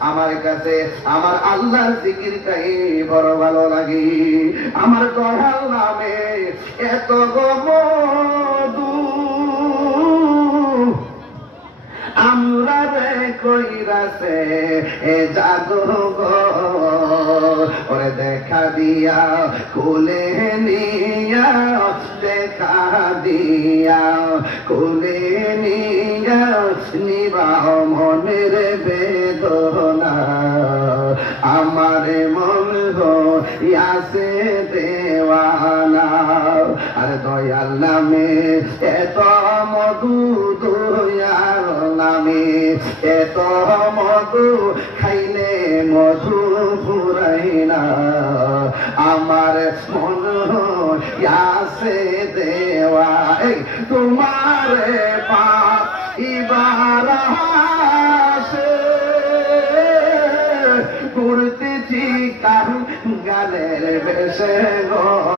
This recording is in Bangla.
আমার কাছে আমার আল্লাহর জিকিরটাই বড় ভালো লাগে। আমার দয়াল নামে এত মধু আমরা রে কইরাছে এ জাদু গো, ওরে দেখা দিয়া কোলে নিয়া, দেখা দিয়া কোলে নিয়া নিবাহ মনের বেদনা। আমার মন হইয়াছে দেওয়ানা। আর দয়াল নামে এত মধু, দয়াল নামে এত মধু, খাইলে মধু ফুরাই না। আমার মন হইয়াছে দেওয়া তোমার পাপ ইবার ঘুরতেছি কারু গালের বেশে গো।